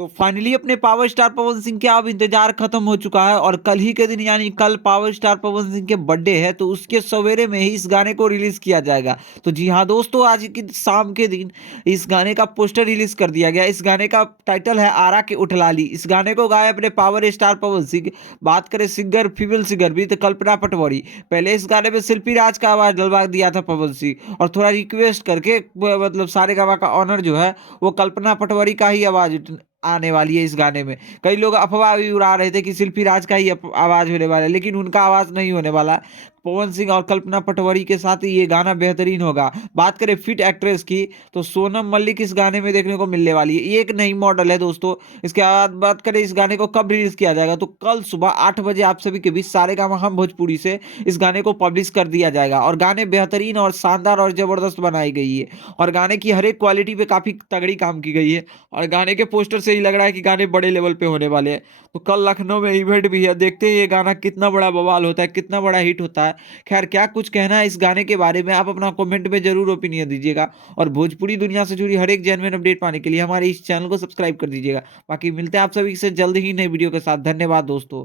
तो फाइनली अपने power star Pawan Singh का अब इंतजार खत्म हो चुका है और कल ही के दिन यानी कल पावर स्टार पवन सिंह के बर्थडे है, तो उसके सवेरे में ही इस गाने को रिलीज किया जाएगा। तो जी हाँ दोस्तों, आज की शाम के दिन इस गाने का पोस्टर रिलीज कर दिया गया। इस गाने का टाइटल है आरा के उठलाली। इस गाने को गाए अपने पावर स्टार पवन सिंह। बात करें सिंगर, फीमेल सिंगर भी, तो कल्पना पटवारी। पहले इस गाने में शिल्पी राज का आवाज डलवा दिया था पवन सिंह, और थोड़ा रिक्वेस्ट करके मतलब सारे गावा का ऑनर जो है वो कल्पना पटवारी का ही आवाज आने वाली है इस गाने में। कई लोग अफवाह भी उड़ा रहे थे कि शिल्पी राज का ही आवाज होने वाला है, लेकिन उनका आवाज नहीं होने वाला है। पवन सिंह और कल्पना पटवारी के साथ ही ये गाना बेहतरीन होगा। बात करें फिट एक्ट्रेस की, तो सोनम मलिक इस गाने में देखने को मिलने वाली है। ये एक नई मॉडल है दोस्तों। इसके बाद बात करें इस गाने को कब रिलीज किया जाएगा, तो कल सुबह 8 बजे आप सभी के बीच सारेगामा हम भोजपुरी से इस गाने को पब्लिश कर दिया जाएगा। और गाने बेहतरीन और शानदार और जबरदस्त बनाई गई है, और गाने की हर एक क्वालिटी पे काफी तगड़ी काम की गई है। और गाने के पोस्टर से ही लग रहा है कि गाने बड़े लेवल पे होने वाले हैं। तो कल लखनऊ में इवेंट भी है, देखते हैं ये गाना कितना बड़ा बवाल होता है, कितना बड़ा हिट होता है। खैर, क्या कुछ कहना है इस गाने के बारे में, आप अपना कमेंट में जरूर ओपिनियन दीजिएगा। और भोजपुरी दुनिया से जुड़ी हर एक जेन्युइन अपडेट पाने के लिए हमारे इस चैनल को सब्सक्राइब कर दीजिएगा। बाकी मिलते हैं आप सभी से जल्द ही नई वीडियो के साथ। धन्यवाद दोस्तों।